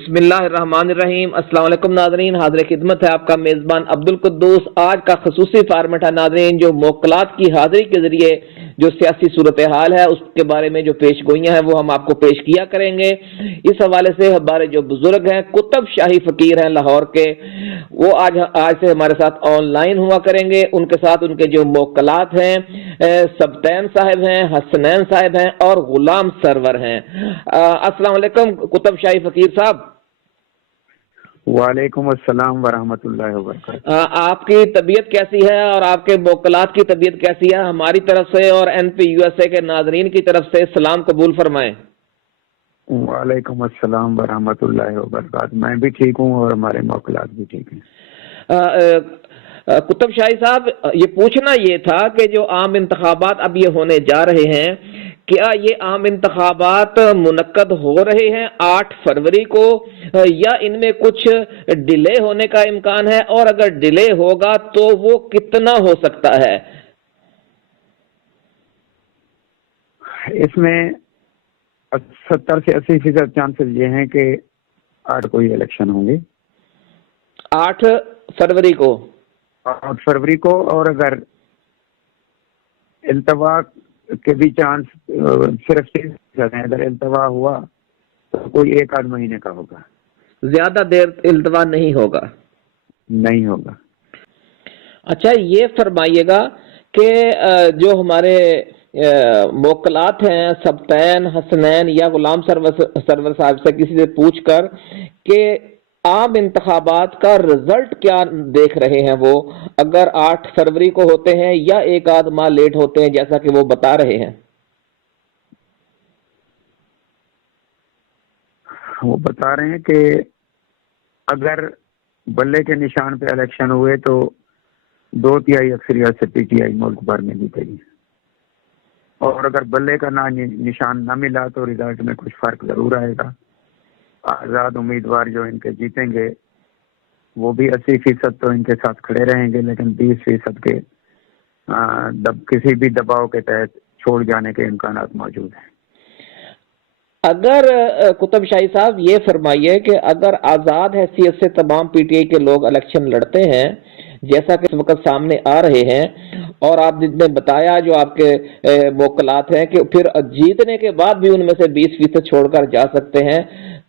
بسم اللہ الرحمن الرحیم۔ السلام علیکم ناظرین، حاضر خدمت ہے آپ کا میزبان عبدالقدوس۔ آج کا خصوصی فارمیٹ ہے ناظرین، جو موکلات کی حاضری کے ذریعے جو سیاسی صورتحال ہے اس کے بارے میں جو پیش گوئیاں ہیں وہ ہم آپ کو پیش کیا کریں گے۔ اس حوالے سے ہمارے جو بزرگ ہیں قطب شاہی فقیر ہیں لاہور کے، وہ آج سے ہمارے ساتھ آن لائن ہوا کریں گے۔ ان کے ساتھ ان کے جو موکلات ہیں سبتین صاحب ہیں، حسنین صاحب ہیں اور غلام سرور ہیں۔ السلام علیکم قطب شاہی فقیر صاحب۔ وعلیکم السلام ورحمۃ اللہ وبرکاتہ۔ آپ کی طبیعت کیسی ہے اور آپ کے موکلات کی طبیعت کیسی ہے؟ ہماری طرف سے اور NP USA کے ناظرین کی طرف سے سلام قبول فرمائیں۔ وعلیکم السلام ورحمۃ اللہ وبرکاتہ، میں بھی ٹھیک ہوں اور ہمارے موکلات بھی ٹھیک ہیں۔ قطب شاہی صاحب، یہ پوچھنا یہ تھا کہ جو عام انتخابات اب یہ ہونے جا رہے ہیں، کیا یہ عام انتخابات منعقد ہو رہے ہیں 8 فروری کو، یا ان میں کچھ ڈیلے ہونے کا امکان ہے؟ اور اگر ڈیلے ہوگا تو وہ کتنا ہو سکتا ہے؟ اس میں 70 سے 80% چانسز یہ ہیں کہ 8 کو ہی الیکشن ہوں گے۔ 8 فروری کو؟ 8 فروری کو، اور اگر التوا کے بھی چانس صرف 30% ہیں، اگر التوا ہوا تو کوئی 1 آدھ مہینے کا ہوگا، زیادہ دیر التوا نہیں ہوگا؟ نہیں ہوگا۔ اچھا، یہ فرمائیے گا کہ جو ہمارے موکلات ہیں سبتین، حسنین یا غلام سرور صاحب سے کسی سے پوچھ کر کہ عام انتخابات کا رزلٹ کیا دیکھ رہے ہیں، وہ اگر 8 فروری کو ہوتے ہیں یا 1 آدھ ماہ لیٹ ہوتے ہیں جیسا کہ وہ بتا رہے ہیں؟ وہ بتا رہے ہیں کہ اگر بلے کے نشان پہ الیکشن ہوئے تو 2/3 اکثریت سے PTI ملک بھر میں جیتے گی، اور اگر بلے کا نشان نہ ملا تو رزلٹ میں کچھ فرق ضرور آئے گا۔ آزاد امیدوار جو ان کے جیتیں گے وہ بھی 80% تو ان کے ساتھ کھڑے رہیں گے، لیکن 20% کے کسی بھی دباؤ کے تحت چھوڑ جانے کے امکانات موجود ہیں۔ اگر قطب شاہی صاحب یہ فرمائیے کہ اگر آزاد حیثیت سے تمام PTI کے لوگ الیکشن لڑتے ہیں جیسا کہ اس وقت سامنے آ رہے ہیں، اور آپ نے بتایا جو آپ کے موکلات ہیں کہ پھر جیتنے کے بعد بھی ان میں سے 20% چھوڑ کر جا سکتے ہیں،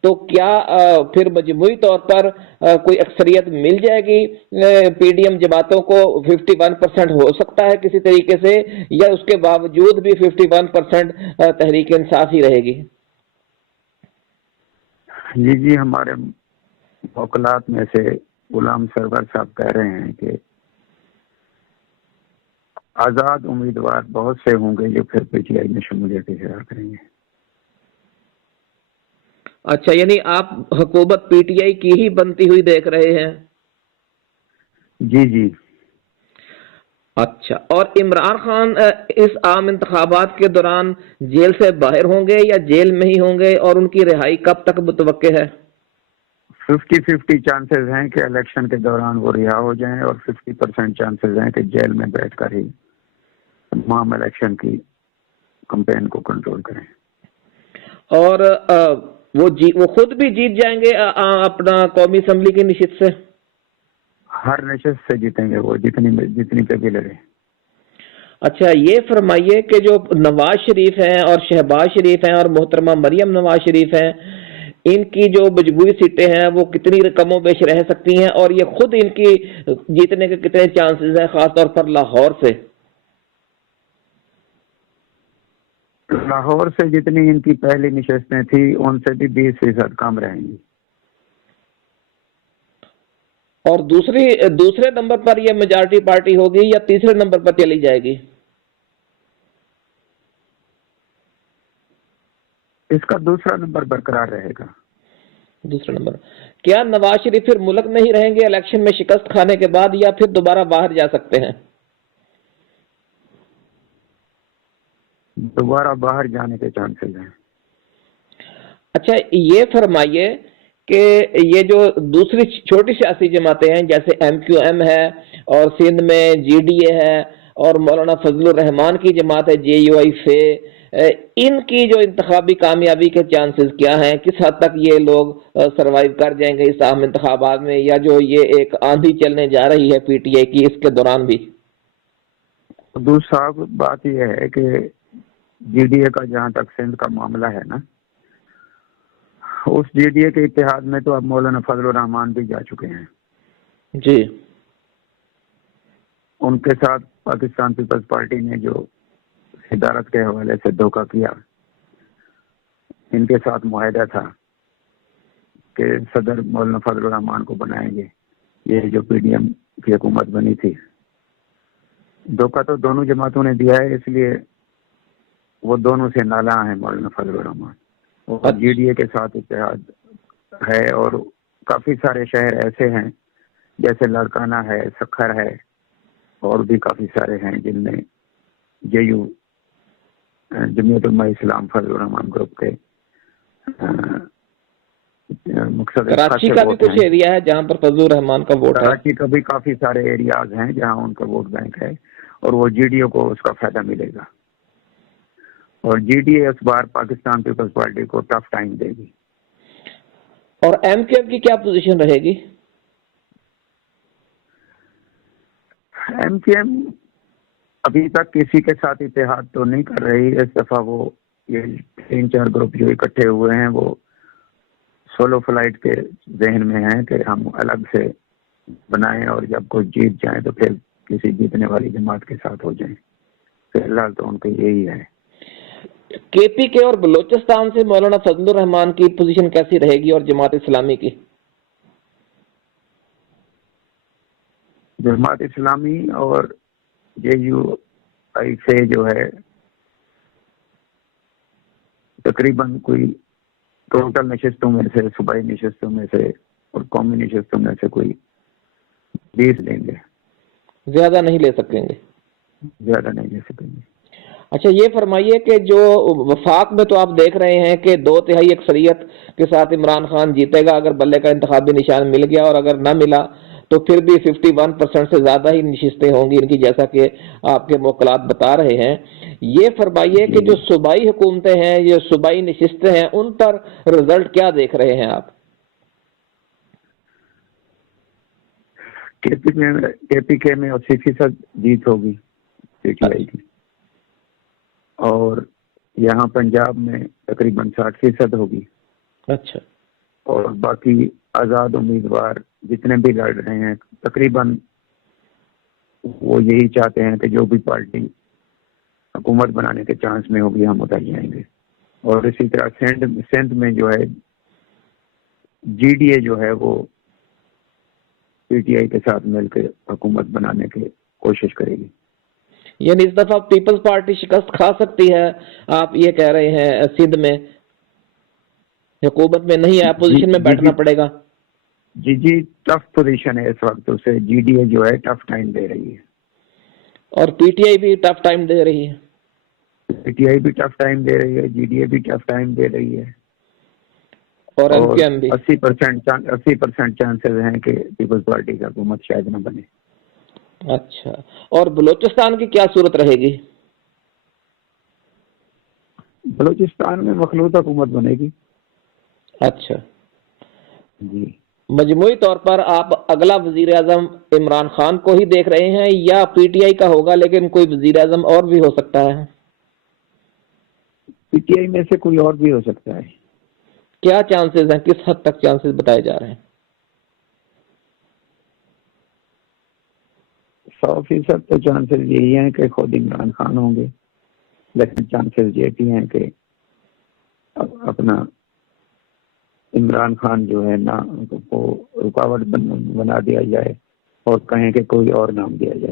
تو کیا پھر مجموعی طور پر کوئی اکثریت مل جائے گی PDM جماعتوں کو؟ 51% ہو سکتا ہے کسی طریقے سے، یا اس کے باوجود بھی 51% تحریک انصاف ہی رہے گی؟ جی، ہمارے موکلات میں سے غلام سرور صاحب کہہ رہے ہیں کہ آزاد امیدوار بہت سے ہوں گے جو پھر PTI میں شمولیت اختیار کریں گے۔ اچھا، یعنی آپ حکومت PTI کی ہی بنتی ہوئی دیکھ رہے ہیں؟ جی۔ اچھا، اور عمران خان اس عام انتخابات کے دوران جیل سے باہر ہوں گے یا جیل میں ہی ہوں گے، اور ان کی رہائی کب تک متوقع ہے؟ 50-50 چانسز ہیں کہ الیکشن کے دوران وہ رہا ہو جائیں، اور 50% چانسز ہیں کہ جیل میں بیٹھ کر ہی تمام الیکشن کی کمپین کو کنٹرول کریں۔ اور وہ خود بھی جیت جائیں گے اپنا قومی اسمبلی کی نشست سے؟ ہر نشست سے جیتیں گے وہ، جتنی پہ بھی لڑے۔ اچھا، یہ فرمائیے کہ جو نواز شریف ہیں اور شہباز شریف ہیں اور محترمہ مریم نواز شریف ہیں، ان کی جو مجموعی سیٹیں ہیں وہ کتنی کم و بیش رہ سکتی ہیں، اور یہ خود ان کی جیتنے کے کتنے چانسز ہیں خاص طور پر لاہور سے؟ لاہور سے جتنی ان کی پہلی نشستیں تھیں ان سے بھی 20% کم رہیں گی۔ اور دوسرے نمبر پر یہ میجارٹی پارٹی ہوگی یا تیسرے نمبر پر چلی جائے گی؟ اس کا دوسرا نمبر برقرار رہے گا۔ دوسرا نمبر۔ کیا نواز شریف پھر ملک میں ہی رہیں گے الیکشن میں شکست کھانے کے بعد، یا پھر دوبارہ باہر جا سکتے ہیں؟ دوبارہ باہر جانے کے چانسز ہیں۔ اچھا، یہ فرمائیے کہ یہ جو دوسری چھوٹی سیاسی جماعتیں ہیں جیسے MQM ہے، اور سندھ میں GDA ہے، اور مولانا فضل الرحمان کی جماعت ہے JUI ان کی جو انتخابی کامیابی کے چانسز کیا ہیں؟ کس حد تک یہ لوگ سروائیو کر جائیں گے اس اہم انتخابات میں، یا جو یہ ایک آندھی چلنے جا رہی ہے پی ٹی آئی کی اس کے دوران بھی؟ دوسرا بات یہ ہے کہ جی ڈی اے کا جہاں تک سندھ کا معاملہ ہے نا، اس جی ڈی اے کے اتحاد میں تو اب مولانا فضل الرحمان بھی جا چکے ہیں جی، ان کے ساتھ پاکستان پیپلز پارٹی نے جو صدارت کے حوالے سے دھوکہ کیا، ان کے ساتھ معاہدہ تھا کہ صدر مولانا فضل الرحمان کو بنائیں گے، یہ جو پی ڈی ایم کی حکومت بنی تھی، دھوکہ تو دونوں جماعتوں نے دیا ہے، اس لیے وہ دونوں سے نالاں ہیں مولانا فضل الرحمان، اور جی ڈی اے کے ساتھ اتحاد ہے، اور کافی سارے شہر ایسے ہیں جیسے لاڑکانہ ہے، سکھر ہے، اور بھی کافی سارے ہیں جن میں جے you Jamiat Ulema Islam Fazal Rahman group کے مقصد کراچی کا بھی کچھ ایریا ہے جہاں پر فضل الرحمان کا ووٹ ہے، کراچی کا بھی کافی سارے ایریاز ہیں جہاں ان کا ووٹ بینک ہے، اور وہ جی ڈی اے کو اس کا فائدہ ملے گا، اور جی ڈی اے اس بار پاکستان پیپلز پارٹی کو ٹف ٹائم دے گی۔ اور ایم کیو ایم کی کیا پوزیشن رہے گی؟ ایم کیو ایم ابھی تک کسی کے ساتھ اتحاد تو نہیں کر رہی، اس دفعہ وہ یہ 3-4 گروپ جو اکٹھے ہوئے ہیں وہ سولو فلائٹ کے ذہن میں ہیں کہ ہم الگ سے بنائیں، اور جب کوئی جیت جائیں تو پھر کسی جیتنے والی جماعت کے ساتھ ہو جائیں، فی الحال تو ان کا یہی ہے۔ کے پی کے اور بلوچستان سے مولانا فضل الرحمان کی پوزیشن کیسی رہے گی، اور جماعت اسلامی کی؟ جماعت اسلامی اور جے یو آئی سے جو ہے تقریباً کوئی ٹوٹل نشستوں میں سے، صوبائی نشستوں میں سے اور قومی نشستوں میں سے کوئی 20 لیں گے، زیادہ نہیں لے سکیں گے؟ زیادہ نہیں لے سکیں گے۔ اچھا، یہ فرمائیے کہ جو وفاق میں تو آپ دیکھ رہے ہیں کہ 2/3 اکثریت کے ساتھ عمران خان جیتے گا اگر بلے کا انتخابی نشان مل گیا، اور اگر نہ ملا تو پھر بھی 51% سے زیادہ ہی نشستیں ہوں گی ان کی، جیسا کہ آپ کے موکلات بتا رہے ہیں۔ یہ فرمائیے کہ جو صوبائی حکومتیں ہیں، جو صوبائی نشستیں ہیں، ان پر رزلٹ کیا دیکھ رہے ہیں آپ؟ کے پی کے میں 80% جیت ہوگی پی ٹی آئی کی، اور یہاں پنجاب میں تقریباً 60% ہوگی۔ اچھا، اور باقی آزاد امیدوار جتنے بھی لڑ رہے ہیں تقریباً وہ یہی چاہتے ہیں کہ جو بھی پارٹی حکومت بنانے کے چانس میں ہوگی ہم اتر جائیں گے، اور اسی طرح سندھ میں جو ہے جی ڈی اے جو ہے وہ پی ٹی آئی کے ساتھ مل کے حکومت بنانے کی کوشش کرے گی۔ یعنی اس دفعہ پیپلز پارٹی شکست کھا سکتی ہے، آپ یہ کہہ رہے ہیں؟ سندھ میں حکومت میں نہیں ہے، اپوزیشن میں بیٹھنا پڑے گا؟ جی ٹف پوزیشن ہے اس وقت، اسے جی ڈی اے جو ہے ٹف ٹائم دے رہی ہے، اور پی ٹی آئی بھی ٹف ٹائم دے رہی ہے؟ پی ٹی آئی بھی ٹف ٹائم دے رہی ہے، جی ڈی اے بھی ٹف ٹائم دے رہی ہے، اور ایم کیو ایم بھی 80% چانسز ہیں کہ پیپلز پارٹی کا حکومت شاید نہ بنے۔ اچھا، اور بلوچستان کی کیا صورت رہے گی؟ بلوچستان میں مخلوط حکومت بنے گی۔ اچھا، جی، مجموعی طور پر آپ اگلا وزیر اعظم عمران خان کو ہی دیکھ رہے ہیں، یا پی ٹی آئی کا ہوگا لیکن کوئی وزیر اعظم اور بھی ہو سکتا ہے؟ پی ٹی آئی میں سے کوئی اور بھی ہو سکتا ہے۔ کیا چانسز ہیں، کس حد تک چانسز بتائے جا رہے ہیں؟ 100% تو چانسز یہی ہیں کہ خود عمران خان ہوں گے، لیکن چانسز یہ بھی ہیں کہ اپنا عمران خان جو ہے نا کو رکاوٹ بنا دیا جائے اور کہیں کہ کوئی اور نام دیا جائے۔